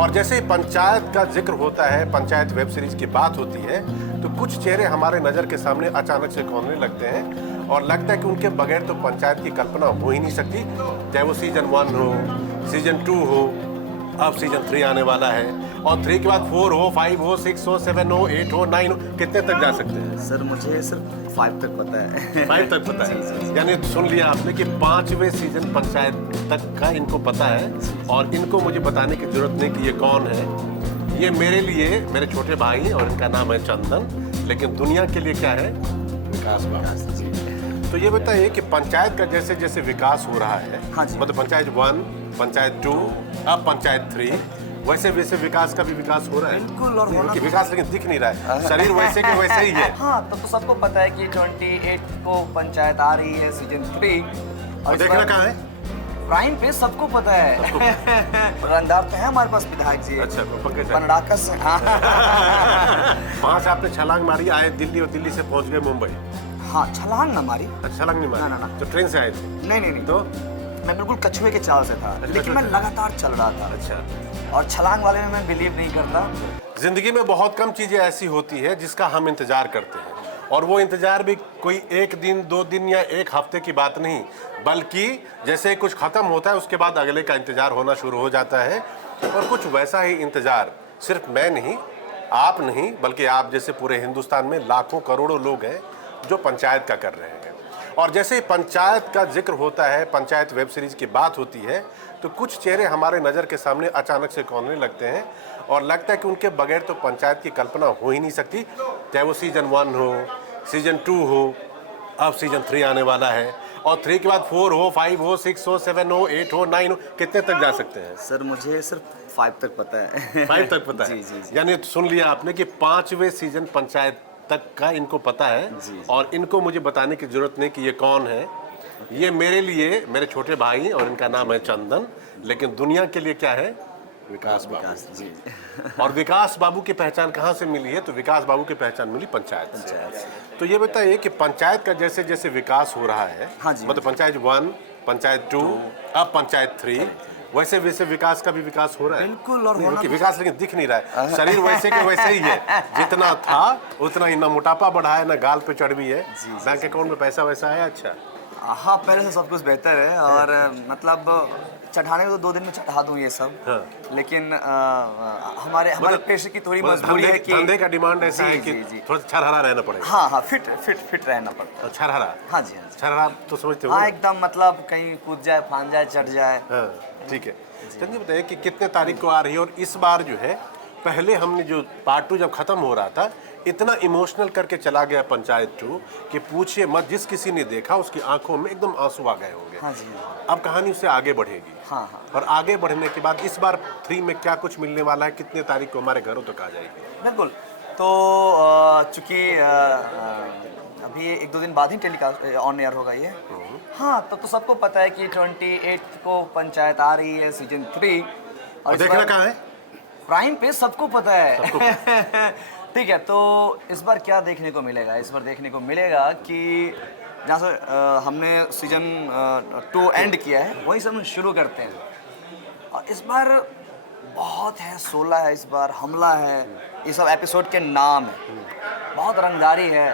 और जैसे ही पंचायत का जिक्र होता है, पंचायत वेब सीरीज की बात होती है, तो कुछ चेहरे हमारे नज़र के सामने अचानक से कौंधने लगते हैं और लगता है कि उनके बगैर तो पंचायत की कल्पना हो ही नहीं सकती। चाहे वो सीजन 1 हो, सीजन 2 हो, अब सीजन 3 आने वाला है और 3 के बाद 4 हो, 5 हो, 6 हो, 7 हो, 8 हो, 9 हो, कितने तक जा सकते हैं? सर मुझे सिर्फ 5 तक पता है। 5 तक पता है, यानी सुन लिया आपने कि 5वें सीजन पंचायत तक का इनको पता है और इनको मुझे बताने की जरूरत नहीं कि ये कौन है। ये मेरे लिए मेरे छोटे भाई हैं और इनका नाम है चंदन, लेकिन दुनिया के लिए क्या है? विकास बाबू। तो ये बताइए कि पंचायत का जैसे जैसे विकास हो रहा है, हाँ जी। मतलब पंचायत 1, पंचायत 2, अब पंचायत 3, वैसे वैसे विकास का भी विकास हो रहा है। बिल्कुल, और होना कि विकास लेकिन दिख नहीं रहा है, शरीर वैसे के वैसे ही है। हाँ, तब तो सबको पता है कि 28 को पंचायत आ रही है सीजन 3 और देखना कहाँ है? प्राइम पे सबको पता है। रंगदार तो है हमारे पास विधायक जी। अच्छा, पंकज बनराकस। वहाँ से आपने छलांग मारी, आए दिल्ली और दिल्ली से पहुँच गए मुंबई। हाँ, छलांग ना मारी। अच्छा, छलांग नहीं मारी? ना। तो ट्रेन से आए थे? नहीं। तो मैं बिल्कुल कछुए के चाल से था, लेकिन मैं लगातार चल रहा था। अच्छा। और छलांग वाले में मैं बिलीव नहीं करता। जिंदगी में बहुत कम चीजें ऐसी होती है जिसका हम इंतजार करते हैं, और वो इंतजार भी कोई 1 दिन 2 दिन या 1 हफ्ते की बात नहीं, बल्कि जैसे कुछ खत्म होता है उसके बाद अगले का इंतजार होना शुरू हो जाता है। और कुछ वैसा ही इंतजार सिर्फ मैं नहीं, आप नहीं, बल्कि आप जैसे पूरे हिंदुस्तान में लाखों करोड़ों लोग हैं जो पंचायत का कर रहे हैं। और जैसे ही पंचायत का जिक्र होता है, पंचायत वेब सीरीज की बात होती है, तो कुछ चेहरे हमारे नज़र के सामने अचानक से कौंधने लगते हैं और लगता है कि उनके बगैर तो पंचायत की कल्पना हो ही नहीं सकती। चाहे वो सीजन 1 हो, सीजन 2 हो, अब सीजन 3 आने वाला है और 3 के बाद 4 हो, 5 हो, 6 हो, 7 हो, 8 हो, 9 हो, कितने तक जा सकते हैं? सर मुझे सिर्फ 5 तक पता है। 5 तक पता है। जी। यानी सुन लिया आपने कि 5वें सीजन पंचायत तक का इनको पता है और इनको मुझे बताने की जरूरत नहीं कि ये कौन है। ये मेरे लिए मेरे छोटे भाई हैं और इनका नाम है चंदन, लेकिन दुनिया के लिए क्या है? विकास बाबू। जी। और विकास बाबू की पहचान कहाँ से मिली है? तो विकास बाबू की पहचान मिली पंचायत से। तो ये बताइए कि पंचायत का जैसे जैसे विकास हो रहा है, हाँ जी। मतलब पंचायत 1, पंचायत 2, अब पंचायत 3, वैसे वैसे विकास का भी विकास हो रहा है। बिल्कुल, और होना विकास लेकिन दिख नहीं रहा है, शरीर वैसे के वैसे ही है। जितना था उतना ही, ना मोटापा बढ़ा है, ना गाल पे चढ़ भी है। बैंक अकाउंट में पैसा वैसा आया? अच्छा। हाँ, पहले से सब कुछ बेहतर है और मतलब चढ़ाने को तो 2 दिन में चढ़ा दूँ ये सब। हाँ। लेकिन हमारे पेशे की थोड़ी मजबूरी है कि धंधे का डिमांड ऐसा है कि थोड़ा छरहरा रहना पड़ेगा। हाँ, फिट रहना पड़ता है। छरहरा? हाँ जी। छरहरा तो समझते हो? हाँ, एकदम, मतलब कहीं कूद जाए, फांद जाए, चढ़ जाए। हाँ, ठीक है। चलिए बताइए कि कितने तारीख को आ रही है और इस बार जो है, पहले हमने जो पार्ट 2 जब खत्म हो रहा था, इतना इमोशनल करके चला गया पंचायत 2 कि पूछिए मत, जिस किसी ने देखा उसकी आंखों में एकदम आंसू आ गए होंगे। हाँ जी। अब कहानी उससे आगे बढ़ेगी। हाँ। और आगे बढ़ने के बाद इस बार 3 में क्या कुछ मिलने वाला है, कितने तारीख को हमारे घरों तक आ जाएगी? बिल्कुल। तो चूंकि अभी 1-2 दिन बाद ही टेलीकास्ट ऑन एयर होगा ये। हाँ, तो सबको पता है कि 28 को पंचायत आ रही है सीजन 3 और देखना कहाँ है? प्राइम पे सबको पता है। ठीक है, तो इस बार क्या देखने को मिलेगा? इस बार देखने को मिलेगा कि जहाँ से हमने सीजन 2 एंड किया है, वहीं से हम शुरू करते हैं। और इस बार बहुत है, 16 है, इस बार हमला है, ये सब एपिसोड के नाम है। बहुत रंगदारी है।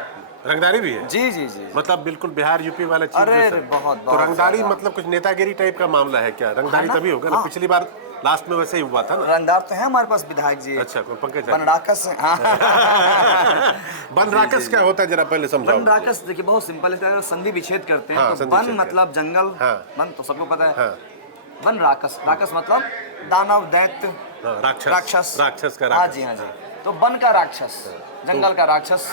रंगदारी भी है? जी। मतलब बिल्कुल बिहार यूपी वाला चीज अरे जैसा? बहुत तो रंगदारी मतलब कुछ नेतागिरी टाइप का मामला है क्या? रंगदारी तभी होगा ना, पिछली बार लास्ट में वैसे ही हुआ था ना। रंगदार तो है हमारे पास विधायक जी। अच्छा, पंकज बनराकस। हाँ। बनराकस क्या होता है जरा पहले समझाओ। बनराकस देखिए बहुत सिंपल है, अगर संधि विच्छेद करते हैं तो संधि वन विच्छेद मतलब जंगल, वन तो सबको पता है। वन राकस, राकस मतलब दानव, दैत्य, राक्षस का हाँ जी। तो वन का राक्षस, जंगल का राक्षस,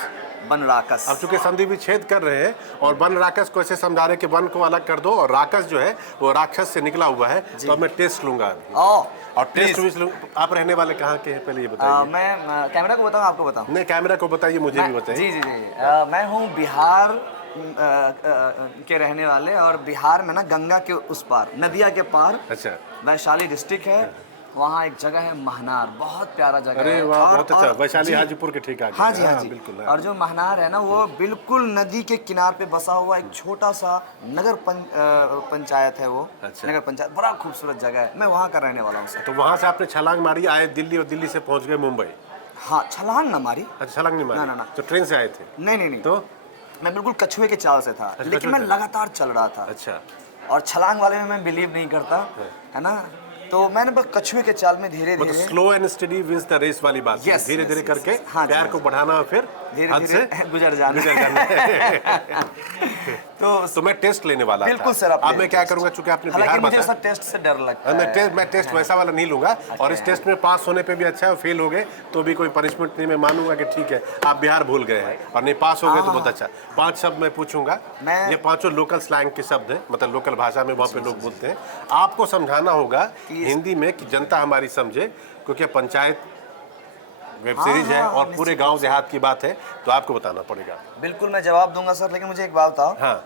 वन राकस। अब चूंकि संधि विच्छेद कर रहे हैं और वन राकस को ऐसे समझा रहे हैं कि वन को अलग कर दो और राकस जो है वो राक्षस से निकला हुआ है, तो अब मैं टेस्ट लूंगा अभी। और टेस्ट भी आप रहने वाले कहाँ के हैं पहले ये बताइए। मैं कैमरा को बताऊँ, आपको बताऊँ? नहीं, कैमरा को बताइए, मुझे भी बताइए। जी। मैं हूँ बिहार के रहने वाले, और बिहार में ना गंगा के उस पार, नदिया के पार, अच्छा, वैशाली डिस्ट्रिक्ट है। वहाँ एक जगह है महनार, बहुत प्यारा जगह अरे है। वाह, और- बहुत अच्छा। और- वैशाली जी। हाजीपुर के ठीक आगे। हाँ जी, हाँ जी। बिल्कुल। हाँ। और जो महनार है ना, वो बिल्कुल नदी के किनार पे बसा हुआ एक छोटा सा पंचायत है वो। अच्छा। नगर पंचायत, बड़ा खूबसूरत जगह है। मैं वहाँ का रहने वाला हूँ सर। तो वहाँ से आपने छलांग मारी, आए दिल्ली, और दिल्ली से पहुँच गए मुंबई। हाँ, छलांग ना मारी। अच्छा, छलांग नहीं मारी? ना। तो ट्रेन से आए थे? नहीं नहीं नहीं, तो मैं बिल्कुल कछुए के चाल से था, लेकिन कछुए मैं से? लगातार चल रहा था। अच्छा। और छलांग वाले में मैं बिलीव नहीं करता, है ना। तो मैंने बस कछुए के चाल में धीरे मतलब धीरे slow and study wins the race वाली बात। Yes, धीरे yes, धीरे yes, करके yes. हाँ जी, प्यार हाँ को जी। बढ़ाना, और फिर धीरे हद से धीरे गुजर जाना। गुजर जाना। तो मैं टेस्ट लेने वाला बिल्कुल था। सर, आप अब ले मैं क्या करूंगा, चूंकि आपने हालांकि बिहार मुझे बताया। सब टेस्ट से डर लगता है। मैं टेस्ट वैसा वाला नहीं लूंगा, और इस टेस्ट में पास होने पे भी अच्छा है, फेल हो गए तो भी कोई पनिशमेंट नहीं, मैं मानूंगा कि ठीक है आप बिहार भूल गए हैं, और नहीं पास हो गए तो बहुत अच्छा। 5 शब्द मैं पूछूंगा, मैं- ये 5 लोकल स्लैंग के शब्द हैं, मतलब लोकल भाषा में वहाँ पे लोग बोलते हैं। आपको समझाना होगा हिंदी में कि जनता हमारी समझे, क्योंकि पंचायत वेब सीरीज है और पूरे गांव देहात की बात है, तो आपको बताना पड़ेगा। बिल्कुल मैं जवाब दूंगा सर, लेकिन मुझे एक बात बताओ, हाँ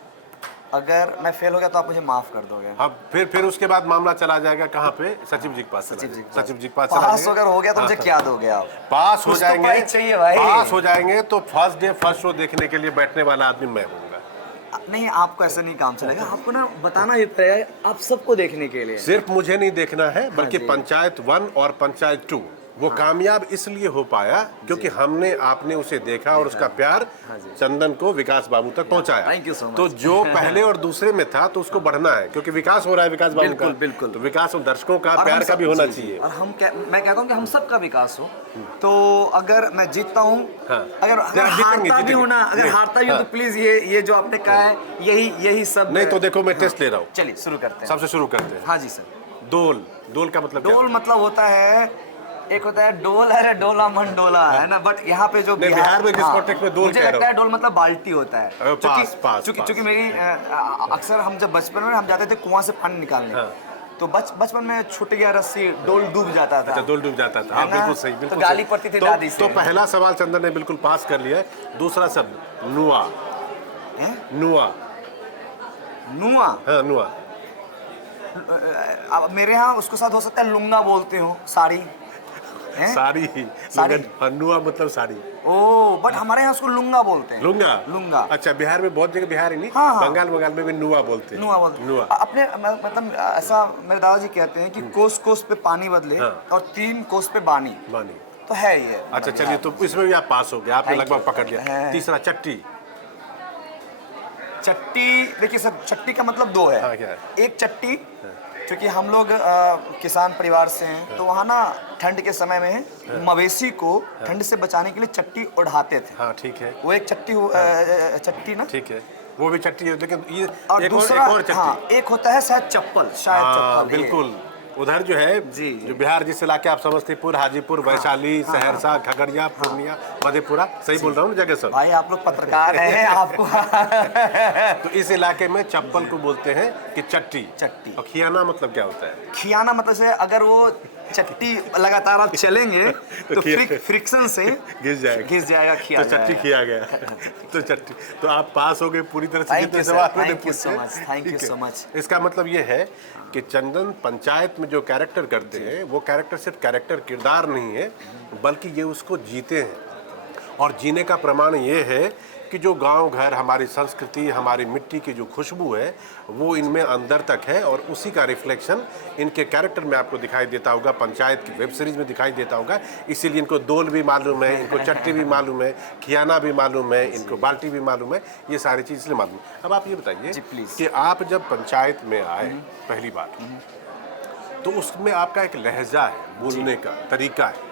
अगर मैं फेल हो गया तो आप मुझे माफ कर दोगे? हाँ, फिर उसके बाद मामला चला जाएगा कहाँ पे? सचिव जी के पास चला सचिव जी जाएगा। के पास। सचिव जी के पास चला पास जाएगा। अगर हो गया तो मुझे हाँ, क्या दोगे आप? पास हो कुछ तो जाएंगे, प्राइज चाहिए भाई। पास हो जाएंगे तो फर्स्ट डे फर्स्ट शो देखने के लिए बैठने वाला आदमी मैं हूँगा। नहीं, आपको ऐसा नहीं काम चलेगा, आपको ना बताना ही पड़ेगा आप सबको देखने के लिए। सिर्फ मुझे नहीं देखना है, बल्कि जी। पंचायत 1 और पंचायत 2 वो कामयाब इसलिए हो पाया क्योंकि हमने आपने उसे देखा और उसका प्यार चंदन को विकास बाबू तक पहुंचाया। Thank you so much. तो जो पहले और दूसरे में था तो उसको बढ़ना है, क्योंकि विकास हो रहा है विकास बाबू का। बिल्कुल। तो विकास और दर्शकों का और प्यार हम का सब- भी होना जी, जी। चाहिए। और मैं कहता हूँ कि हम सबका विकास हो। तो अगर मैं जीतता हूँ, हाँ। अगर जीतेंगे, हारता भी जीतेंगे। हूँ ना, अगर नहीं, हारता भी हूँ हाँ। तो प्लीज ये जो आपने कहा है यही सब। नहीं तो देखो, मैं टेस्ट ले रहा हूँ। चलिए शुरू करते हैं। सबसे शुरू करते हैं। हाँ जी सर। डोल। डोल का मतलब क्या डोल होता है? मतलब होता है, एक होता है डोल, अरे डोला मन डोला, है ना। बट यहाँ पे जो नहीं, बिहार में जिस कॉन्टेक्स्ट में डोल मुझे कह रहा लगता है हूँ। डोल मतलब बाल्टी होता है। पास। क्योंकि मेरी अक्सर हम जब बचपन में हम जाते थे कुआं से पानी निकालने, हाँ। तो बचपन में छूट गया रस्सी, डोल डूब जाता था। अच्छा, डोल डूब जाता था। है हाँ, ना? बिल्कुल सही, तो बिल्कुल गाली सही। पड़ती थी दादी से। तो पहला सवाल चंदन ने बिल्कुल पास कर लिया है। दूसरा शब्द नुआ। हैं? नुआ। नुआ। हाँ, नुआ। अब मेरे यहाँ उसको साथ हो सकता है लुंगा बोलते हो, साड़ी हैं? साड़ी। साड़ी। हाँ, नुआ मतलब साड़ी। ओ, बट हमारे यहाँ उसको लुंगा बोलते हैं। लुंगा। लुंगा। अच्छा, बिहार में बहुत जगह, बिहार ही नहीं, हाँ। बंगाल में भी नुआ बोलते हैं। नुआ बोलते हैं। नुआ। अपने मतलब ऐसा मेरे दादाजी कहते हैं कि कोस कोस पे पानी बदले हाँ। और 3 कोस पे बानी, बानी। तो है ये। अच्छा चलिए, तो इसमें भी आप पास हो गए, आपने Thank लगभग you. पकड़ लिया। हाँ। तीसरा चट्टी। चट्टी, देखिए सर, चट्टी का मतलब 2 है। हाँ, क्या है? एक चट्टी, क्योंकि हम लोग किसान परिवार से हैं, तो वहाँ ना ठंड के समय में मवेशी को ठंड से बचाने के लिए चट्टी ओढ़ाते थे। हाँ ठीक है, वो एक चट्टी चट्टी ना। ठीक है, वो भी चट्टी है, लेकिन ये और एक दूसरा, और चट्टी। हाँ, एक होता है शायद चप्पल, शायद हाँ, चप्पल। ये। बिल्कुल। उधर जो है, जी। जो बिहार जिस इलाके आप समस्तीपुर, हाजीपुर, वैशाली, सहरसा, खगड़िया, पूर्णिया, मधेपुरा, सही बोल रहा हूँ ना जगह सब? भाई आप लोग पत्रकार हैं, आपको तो इस इलाके में चप्पल को बोलते हैं कि चट्टी। चट्टी। और खियाना मतलब क्या होता है? खियाना मतलब से अगर वो चट्टी लगातार आप चलेंगे तो फ्रिक्शन से घिस जाएगा। खिया तो चट्टी खिया गया। तो चट्टी, तो आप पास हो गए पूरी तरह से। Thank जितने you, sir. सवाल मैंने Thank you so पूछे। much. Thank you ठीक है। so much. इसका मतलब ये है कि चंदन पंचायत में जो कैरेक्टर करते हैं, वो कैरेक्टर सिर्फ कैरेक्टर किरदार नहीं है, बल्कि ये उसको जीते हैं। और जीने का प्रमाण ये है कि जो गांव घर, हमारी संस्कृति, हमारी मिट्टी की जो खुशबू है, वो इनमें अंदर तक है, और उसी का रिफ्लेक्शन इनके कैरेक्टर में आपको दिखाई देता होगा, पंचायत की वेब सीरीज में दिखाई देता होगा। इसीलिए इनको दोल भी मालूम है, इनको चट्टी भी मालूम है, खियाना भी मालूम है, इनको बाल्टी भी मालूम है, ये सारी चीज़ इसलिए मालूम है। अब आप ये बताइए जी, प्लीज़। कि आप जब पंचायत में आए पहली बार, तो उसमें आपका एक लहजा है, बोलने का तरीका है,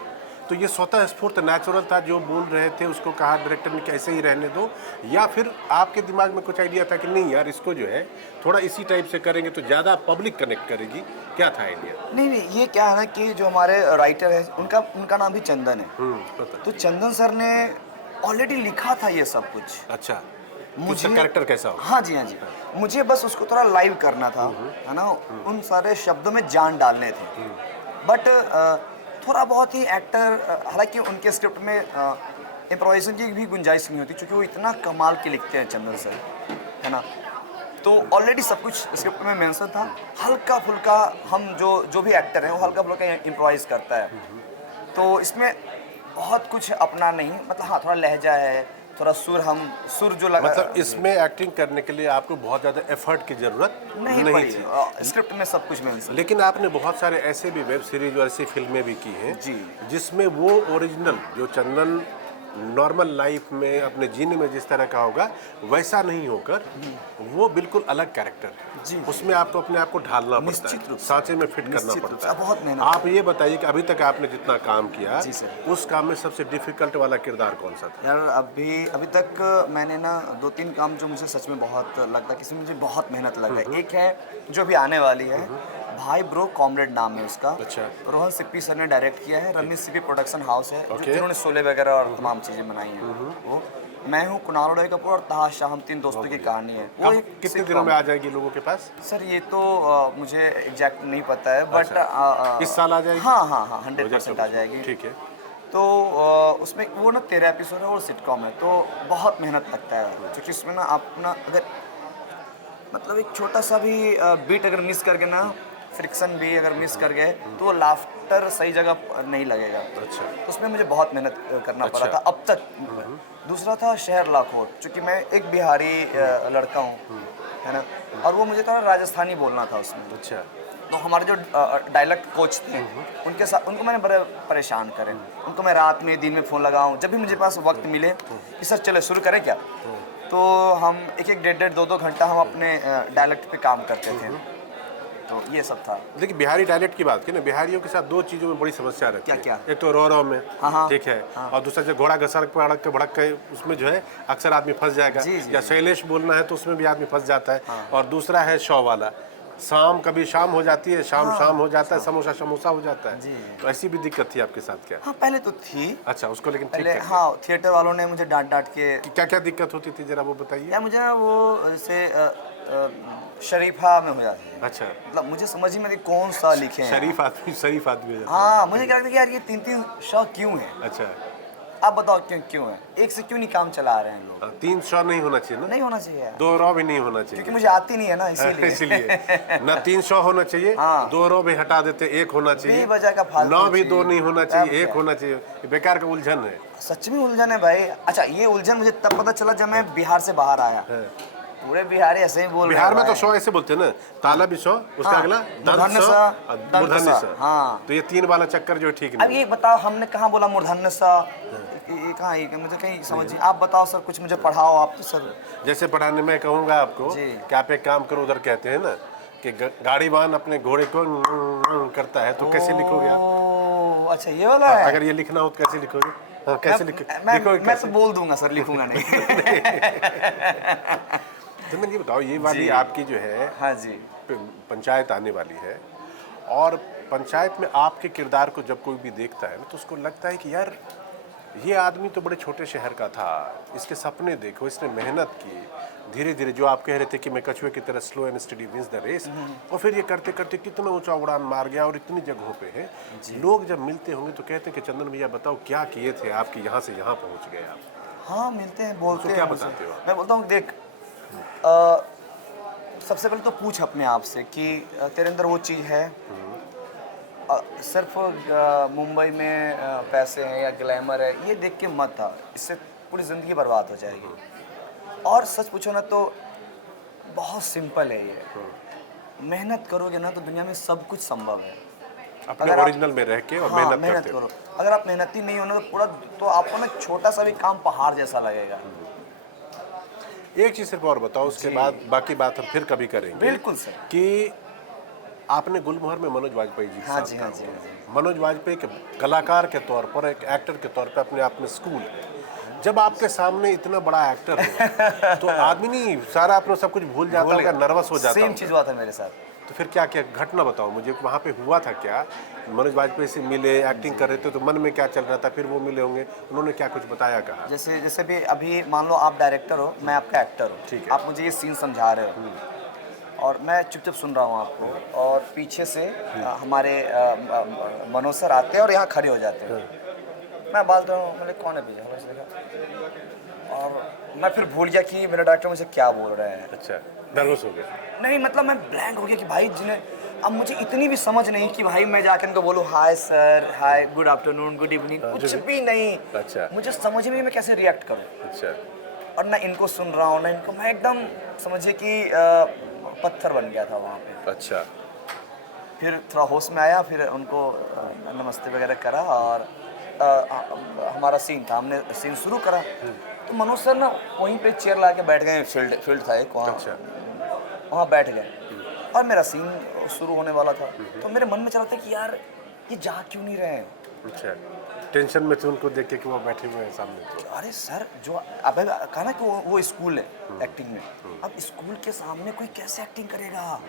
तो ये स्वतः स्फूर्त नेचुरल था, जो बोल रहे थे उसको कहा डायरेक्टर ने कैसे ही रहने दो, या फिर आपके दिमाग में कुछ आइडिया था कि नहीं यार, इसको जो है थोड़ा इसी टाइप से करेंगे तो ज़्यादा पब्लिक कनेक्ट करेगी? क्या था आइडिया? नहीं, ये क्या है ना कि जो हमारे राइटर है, उनका नाम भी चंदन है। पता। तो चंदन सर ने ऑलरेडी लिखा था ये सब कुछ। अच्छा, मुझे कैरेक्टर कैसा हो? हाँ जी, हाँ जी, मुझे बस उसको थोड़ा लाइव करना था, है ना, उन सारे शब्दों में जान डालने थे। बट थोड़ा बहुत ही एक्टर, हालांकि उनके स्क्रिप्ट में इम्प्रोवाइजेशन की भी गुंजाइश नहीं होती, क्योंकि वो इतना कमाल के लिखते हैं चंदन सर, है ना। तो ऑलरेडी सब कुछ स्क्रिप्ट में मेंशन था। हल्का फुल्का हम जो भी एक्टर है वो हल्का फुल्का इम्प्रोवाइज करता है। तो इसमें बहुत कुछ अपना नहीं, मतलब हाँ थोड़ा लहजा है, थोड़ा सुर जो लगा, मतलब इसमें एक्टिंग करने के लिए आपको बहुत ज़्यादा एफर्ट की ज़रूरत नहीं नहीं पड़ी। थी। स्क्रिप्ट में सब कुछ मेंशन। लेकिन आपने बहुत सारे ऐसे भी वेब सीरीज और ऐसी फिल्में भी की हैं जी। जिसमें वो ओरिजिनल जो चंदन नॉर्मल लाइफ में अपने जीने में जिस तरह का होगा वैसा नहीं होकर वो बिल्कुल अलग कैरेक्टर है। जी। उसमें आपको अपने आप को ढालना पड़ता निश्चित है, रूप से। सांचे में फिट करना निश्चित रूप पड़ता से, है। बहुत मेहनत। आप ये बताइए कि अभी तक आपने जितना काम किया जी सर। उस काम में सबसे डिफिकल्ट वाला किरदार कौन सा था? यार अभी तक मैंने ना 2-3 काम जो मुझे सच में बहुत लगता है कि इसमें मुझे बहुत मेहनत लग रहा है। एक है जो अभी आने वाली है, भाई ब्रो कॉमरेड नाम है उसका। अच्छा। रोहन सिप्पी सर ने डायरेक्ट किया है, रमेश सिप्पी प्रोडक्शन हाउस है ओके। जिन्होंने शोले वगैरह और तमाम चीज़ें बनाई हैं। वो मैं हूँ, कुणाल रॉय कपूर और ताहा शाह, हम 3 दोस्तों की कहानी है। वो अब एक कितने sitcom दिनों में है। आ जाएगी लोगों के पास? सर ये तो मुझे एग्जैक्ट नहीं पता है, बट इस साल आ जाएगी? हाँ 100% आ जाएगी। ठीक है। तो उसमें वो ना 13 एपिसोड है और सिटकॉम है, तो बहुत मेहनत लगता है क्योंकि इसमें ना आप ना अगर मतलब एक छोटा सा भी बीट अगर मिस करके ना, फ्रिक्शन भी अगर मिस कर गए तो वो लाफ्टर सही जगह नहीं लगेगा। अच्छा। तो उसमें मुझे बहुत मेहनत करना पड़ा अच्छा। था अब तक। दूसरा था शहर लाखोट, क्योंकि मैं एक बिहारी लड़का हूँ, है ना, और वो मुझे थोड़ा राजस्थानी बोलना था उसमें। अच्छा। तो हमारे जो डायलेक्ट कोच थे उनके साथ उनको मैंने बड़े परेशान करे। उनको मैं रात में दिन में फ़ोन लगाऊं, जब भी मुझे पास वक्त मिले कि सर चले शुरू करें क्या, तो हम एक 1.5 2 घंटा हम अपने डायलेक्ट पे काम करते थे। तो ये सब था। देखिए बिहारी डायलेक्ट की बात की ना, बिहारियों के साथ दो चीज़ों में बड़ी समस्या रहती है। क्या? एक तो रो में, हाँ। ठीक है, और दूसरा जो घोड़ा घसर पे अड़क के भड़क के उसमें जो है अक्सर आदमी फंस जाएगा। जी, या शैलेश बोलना है तो उसमें भी आदमी फंस जाता है। और दूसरा है शौ वाला, शाम कभी शाम हो जाती है, शाम हो जाता है, समोसा हो जाता है। तो ऐसी भी दिक्कत थी आपके साथ क्या? हाँ पहले तो थी। अच्छा, उसको लेकिन ठीक पहले कर दिया। हाँ थिएटर वालों ने मुझे डांट के। क्या क्या दिक्कत होती थी जरा वो बताइए। यार मुझे ना वो जैसे शरीफा में हो जाती है। अच्छा। मतलब मुझे समझ ही में नहीं कौन सा लिखे हैं। शरीफ आदमी हो जाता है। हाँ मुझे क्या लगता है कि यार ये 3 शौ क्यों है। अच्छा। आप बताओ क्यों है, एक से क्यों नहीं काम चला रहे हैं लोग। 3 शौ नहीं होना चाहिए ना, नहीं होना चाहिए यार, 2 रौ भी नहीं होना चाहिए। क्योंकि मुझे आती नहीं है ना इसीलिए। इसलिए ना 3 शौ होना चाहिए, हाँ। 2 रौ भी हटा देते, 1 होना चाहिए। बेवजह का फालतू 9 भी चीज़। 2 नहीं होना अब चाहिए, 1 क्या? होना चाहिए। ये बेकार का उलझन है। सच में उलझन है भाई। अच्छा ये उलझन मुझे तब पता चला जब मैं बिहार से बाहर आया। पूरे बिहारी ऐसे ही बोल रहे बिहार हैं में तो भाई। शौ ऐसे बोलते हैं ना, ताला भी शौ, उसका हाँ, अगला दंत मूर्धन्य शौ सा, और दंत मूर्धन्य सा। सा। हाँ। तो ये 3 वाला चक्कर जो है ठीक अब नहीं। ये बताओ हमने कहाँ बोला मूर्धन्य सा, ये कहाँ, ये मुझे कहीं समझिए। आप बताओ सर, कुछ मुझे पढ़ाओ आप तो सर। जैसे पढ़ाने में कहूँगा आपको जी। कि आप एक काम करो, उधर कहते हैं ना कि गाड़ी वाहन अपने घोड़े को करता है, तो कैसे लिखोगे आप? ओह, अच्छा ये वाला है। अगर ये लिखना हो तो कैसे लिखोगे? हाँ, कैसे लिखोगे मैं कैसे? तो बोल दूंगा सर, लिखूंगा नहीं। तो मैं ये बताओ, ये वाली जी। आपकी जो है हाँ जी। पंचायत आने वाली है, और पंचायत में आपके किरदार को जब कोई भी देखता है ना तो उसको लगता है कि यार ये आदमी तो बड़े छोटे शहर का था, इसके सपने देखो, इसने मेहनत की, धीरे धीरे जो आप कह रहे थे कि मैं कछुए की तरह slow and study wins the race, और फिर ये करते करते कितना ऊंचा उड़ान मार गया और इतनी जगहों पे है। लोग जब मिलते होंगे तो कहते हैं कि चंदन भैया बताओ क्या किए थे आपकी यहाँ से यहाँ पहुँच गए आप। हाँ मिलते हैं, बोलते उसको हैं क्या मुझसे। बताते हो आप? मैं बोलता हूँ देख, सबसे पहले तो पूछ अपने आप से कि तेरे अंदर वो चीज़ है। सिर्फ मुंबई में पैसे हैं या ग्लैमर है ये देख के मत आ, इससे पूरी ज़िंदगी बर्बाद हो जाएगी। और सच पूछो ना तो बहुत सिंपल है ये, मेहनत करोगे ना तो दुनिया में सब कुछ संभव है। अपने अगर आप- ओरिजिनल में रह के और हाँ, मेहनत मेहनत करते हो। करो। अगर आप मेहनती नहीं हो ना तो पूरा, तो आपको ना छोटा सा भी काम पहाड़ जैसा लगेगा। एक चीज़ सिर्फ और बताओ, उसके जी। बाद बाकी बात हम फिर कभी करेंगे। बिल्कुल सर। कि आपने गुलमोहर में मनोज वाजपेयी जी के हाँ साथ जी, काम हाँ जी, किया। हाँ जी। मनोज वाजपेयी के कलाकार के तौर पर, एक एक्टर के तौर पर अपने आप में स्कूल है। जब आपके सामने इतना बड़ा एक्टर हो तो आदमी नहीं सारा अपना सब कुछ भूल जाता होगा, नर्वस हो जाता सेम होगा। चीज़ हुआ था मेरे साथ। तो फिर क्या क्या घटना बताओ मुझे, वहाँ पे हुआ था क्या? मनोज वाजपेयी से मिले, एक्टिंग कर रहे थे, तो मन में क्या चल रहा था? फिर वो मिले होंगे, उन्होंने क्या कुछ बताया, कहा? जैसे भी अभी मान लो आप डायरेक्टर हो, मैं आपका एक्टर हूँ, ठीक है। आप मुझे ये सीन समझा रहे हो और मैं चुपचाप सुन रहा हूँ आपको, और पीछे से हमारे मनोज सर आते हैं और यहाँ खड़े हो जाते हैं। मैं बात रहा हूँ, मैंने कौन है भैया, और मैं फिर भूल गया कि मेरा डॉक्टर मुझे क्या बोल रहा है। अच्छा, नर्वस हो गया। नहीं मतलब मैं ब्लैंक हो गया कि भाई जिन्हें अब मुझे इतनी भी समझ नहीं कि भाई मैं जाकर इनको बोलूँ हाय सर, हाय, गुड आफ्टरनून, गुड इवनिंग, कुछ भी नहीं। अच्छा। मुझे समझ नहीं मैं कैसे रिएक्ट करूँ। अच्छा। और ना इनको सुन रहा हूँ ना इनको, मैं एकदम समझिए कि पत्थर बन गया था वहाँ पे। अच्छा। फिर थोड़ा होश में आया, फिर उनको नमस्ते वगैरह करा और हमारा सीन था, हमने सीन शुरू करा। तो मनोज सर ना वहीं पे चेयर ला के बैठ गए, फील्ड था एक वहाँ, अच्छा। वहाँ बैठ गए और मेरा सीन शुरू होने वाला था। तो मेरे मन में चल रहा था कि यार ये जा क्यों नहीं रहे हैं। अच्छा, टेंशन में थे उनको देख के कि वो बैठे हुए हैं सामने तो। अरे सर जो अब कहा ना कि वो स्कूल है एक्टिंग में, अब स्कूल के सामने कोई कैसे एक्टिंग करेगा।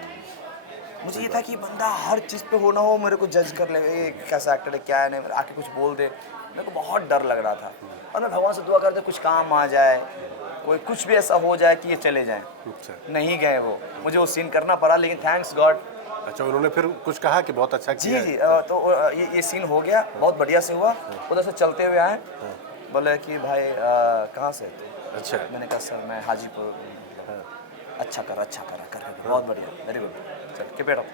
मुझे ये था कि बंदा हर चीज़ पे हो ना हो मेरे को जज कर ले, ये कैसा एक्टर है क्या है, नहीं आके कुछ बोल दे। मेरे को बहुत डर लग रहा था और मैं भगवान से दुआ करते कुछ काम आ जाए, कोई कुछ भी ऐसा हो जाए कि ये चले जाएं। अच्छा। नहीं गए वो, मुझे वो सीन करना पड़ा, लेकिन थैंक्स गॉड। अच्छा, उन्होंने फिर कुछ कहा कि बहुत अच्छा जी किया जी है? तो ये सीन हो गया, बहुत बढ़िया से हुआ। उधर से चलते हुए आए, बोले कि भाई कहाँ से थे? अच्छा। मैंने कहा सर मैं हाजीपुर। अच्छा करा कर बहुत बढ़िया, वेरी गुड, चल के बैठो।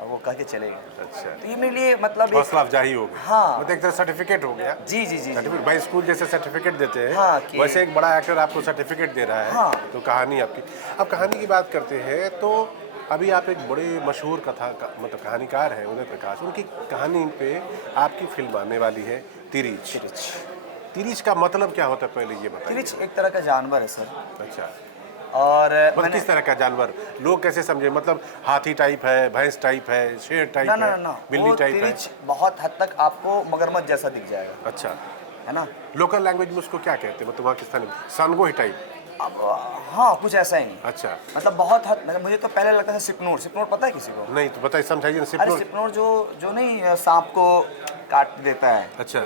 और वो कह के चले गए। अच्छा, तो ये मेरे लिए मतलब एक, हौसला अफजाई हो गई। हाँ। मतलब एक तरह सर्टिफिकेट हो गया। जी जी जी जी। सर्टिफिकेट भाई, स्कूल जैसे सर्टिफिकेट देते हैं, हाँ, कि- वैसे एक बड़ा एक्टर आपको सर्टिफिकेट दे रहा है। हाँ। तो कहानी आपकी, अब कहानी की बात करते हैं तो अभी आप एक बड़े मशहूर मतलब कहानीकार हैं उदय प्रकाश, उनकी कहानी पे आपकी फिल्म आने वाली है तिरिच। तिरिच का मतलब क्या होता है पहले ये बताइए। तिरिच एक तरह का जानवर है सर। अच्छा, और मतलब किस तरह का जानवर, लोग कैसे समझे, मतलब हाथी टाइप है, भैंस टाइप है, शेर टाइप ना ना है, ना ना, बिल्ली वो टाइप है? तिरिच बहुत हद तक आपको मगरमच्छ जैसा दिख जाएगा, अच्छा, है ना। लोकल लैंग्वेज में उसको क्या कहते हैं, मतलब वहाँ किस तरह, सानगो ही टाइप? अब हाँ कुछ ऐसा ही। अच्छा, मतलब बहुत हद, मतलब मुझे तो पहले लगता था सिपनोर। सिपनोर पता है किसी को? नहीं तो बताइए, समझाइए ना। अरे सिपनोर? सिपनोर जो जो नहीं सांप को काट देता है, अच्छा।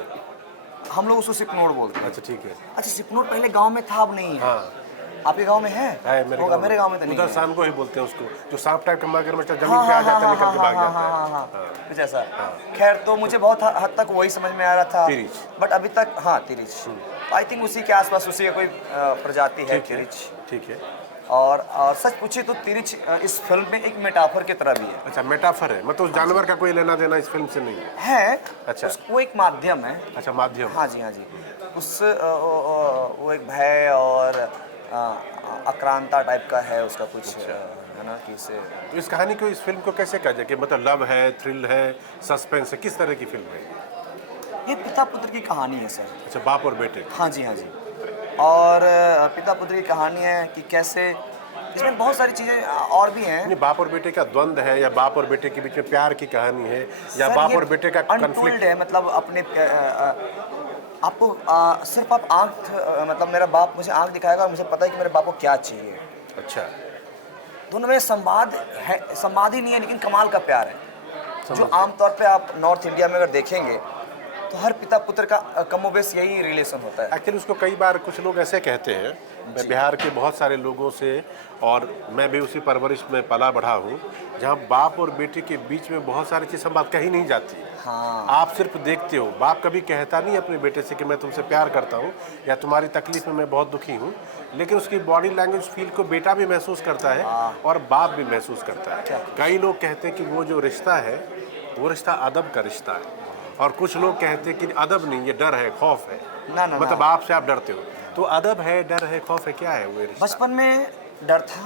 हम लोग उसको सिपनोर बोलते हैं। अच्छा, ठीक है। अच्छा सिपनोर पहले गांव में था, अब नहीं है। हाँ, आपके गांव में है? मेरे होगा, गाँव मेरे गांव में तो नहीं उधर है। सानगो ही बोलते हैं उसको, जो सांप टाइप का मगरमच्छ जमीन हाँ पे आ हाँ जाता है, हाँ निकल हाँ के हाँ भाग हाँ जाता है। हाँ हाँ हाँ। कुछ ऐसा। खैर तो मुझे बहुत हद तक वही समझ में आ रहा था। तिरिच। बट अभी तक हाँ तिरिच, आई थिंक उसी के आसपास उसी का कोई प्रजाति है ठीक है, तिरिच। ठीक है। और सच पूछिए तो तिरिच इस फिल्म में एक मेटाफर की तरह भी है। अच्छा, मेटाफर है, मतलब उस जानवर का कोई लेना देना इस फिल्म से नहीं है? है। अच्छा। वो एक माध्यम है। अच्छा, माध्यम। हाँ जी हाँ जी। उस वो एक भय और आक्रांता टाइप का है उसका कुछ, है ना कि इसे। तो इस कहानी को, इस फिल्म को कैसे कहा जाए कि मतलब लव है, थ्रिल है, सस्पेंस है, किस तरह की फिल्म है ये? ये पिता पुत्र की कहानी है सर। अच्छा, बाप और बेटे। हाँ जी हाँ जी। और पिता पुत्र की कहानी है कि कैसे, इसमें बहुत सारी चीज़ें और भी हैं। नहीं, बाप और बेटे का द्वंद्व है, या बाप और बेटे के बीच में प्यार की कहानी है, या सर, बाप ये और बेटे का अनटोल्ड कन्फ्लिक्ट? है, मतलब अपने आपको सिर्फ आप आँख मतलब मेरा बाप मुझे आँख दिखाएगा और मुझे पता है कि मेरे बाप को क्या चाहिए। अच्छा, दोनों में संवाद है, संवाद ही नहीं है लेकिन कमाल का प्यार है, जो समझ गया। आमतौर पे आप नॉर्थ इंडिया में अगर देखेंगे तो हर पिता पुत्र का कमोबेश यही रिलेशन होता है। एक्चुअली उसको कई बार कुछ लोग ऐसे कहते हैं, मैं बिहार के बहुत सारे लोगों से, और मैं भी उसी परवरिश में पला बढ़ा हूँ, जहाँ बाप और बेटे के बीच में बहुत सारी चीज़ बात कही नहीं जाती। हाँ। आप सिर्फ देखते हो, बाप कभी कहता नहीं अपने बेटे से कि मैं तुमसे प्यार करता हूँ या तुम्हारी तकलीफ में मैं बहुत दुखी हूँ, लेकिन उसकी बॉडी लैंग्वेज फील को बेटा भी महसूस करता है और बाप भी महसूस करता है। कई लोग कहते हैं कि वो जो रिश्ता है वो रिश्ता अदब का रिश्ता है, और कुछ लोग कहते हैं कि अदब नहीं, ये डर है, खौफ है। ना ना मतलब ना। आपसे आप डरते हो, तो अदब है, डर है, खौफ है, क्या है वो रिश्ता? बचपन में डर था,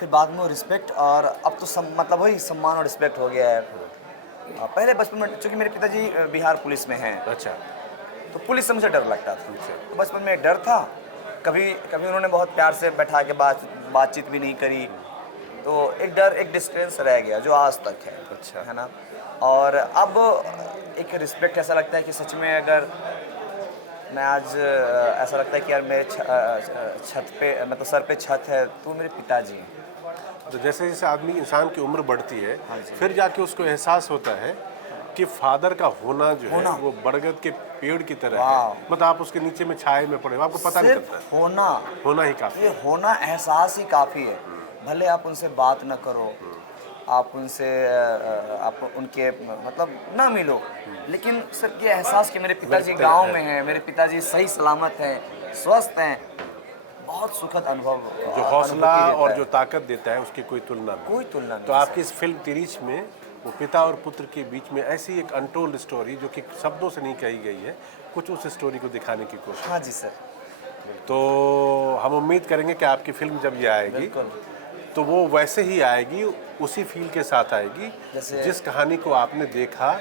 फिर बाद में वो रिस्पेक्ट, और अब तो मतलब वही सम्मान और रिस्पेक्ट हो गया है। पहले बचपन में चूँकि मेरे पिताजी बिहार पुलिस में हैं, अच्छा, तो पुलिस से मुझे डर लगता था। तो बचपन में एक डर था, कभी कभी उन्होंने बहुत प्यार से बैठा के बातचीत भी नहीं करी, तो एक डर, एक डिस्टेंस रह गया जो आज तक है। अच्छा। है ना। और अब एक रिस्पेक्ट ऐसा लगता है कि सच में अगर मैं आज ऐसा लगता है कि यार मेरे छत पे, मतलब सर पे छत है तो मेरे पिताजी हैं। तो जैसे जैसे आदमी, इंसान की उम्र बढ़ती है, हाँ जी। फिर जाके उसको एहसास होता है कि फादर का होना जो है होना। वो बरगद के पेड़ की तरह है। वाह। मतलब आप उसके नीचे में छाए में पड़े हो, आपको पता नहीं सिर्फ चलता। होना, होना ही काफी ये है। होना एहसास ही काफ़ी है। भले आप उनसे बात ना करो, आप उनसे आप उनके मतलब ना मिलो, लेकिन सिर्फ ये एहसास कि मेरे पिताजी पिता गांव है। में हैं, मेरे पिताजी सही सलामत हैं, स्वस्थ हैं, बहुत सुखद अनुभव जो हौसला और जो ताकत देता है उसकी कोई तुलना नहीं। कोई तुलना नहीं तो आपकी इस फिल्म तिरिच में वो पिता और पुत्र के बीच में ऐसी एक अनटोल्ड स्टोरी जो कि शब्दों से नहीं कही गई है, कुछ उस स्टोरी को दिखाने की कोशिश। हाँ जी सर, तो हम उम्मीद करेंगे कि आपकी फिल्म जब ये आएगी बिल्कुल। तो वो वैसे ही आएगी, उसी फील के साथ आएगी जैसे- जिस कहानी को आपने देखा,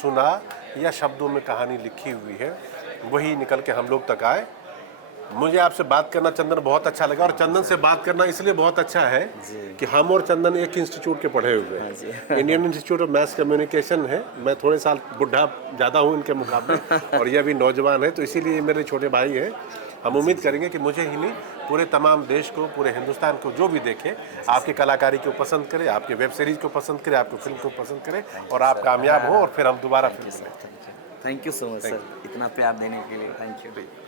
सुना या शब्दों में कहानी लिखी हुई है वही निकल के हम लोग तक आए। मुझे आपसे बात करना चंदन बहुत अच्छा लगा, और चंदन से बात करना इसलिए बहुत अच्छा है कि हम और चंदन एक इंस्टीट्यूट के पढ़े हुए हैं। Indian institute of mass communication है। मैं थोड़े साल बुढ़ा ज़्यादा हूँ इनके मुकाबले और ये अभी नौजवान है, तो इसीलिए मेरे छोटे भाई हैं। हम उम्मीद करेंगे कि मुझे ही नहीं, पूरे तमाम देश को, पूरे हिंदुस्तान को जो भी देखे आपकी कलाकारी को पसंद करे, आपके वेब सीरीज़ को पसंद करे, आपकी फिल्म को पसंद करे और आप कामयाब हो और फिर हम दोबारा फिल्म करें। Thank you so much sir, इतना प्यार देने के लिए, थैंक यू।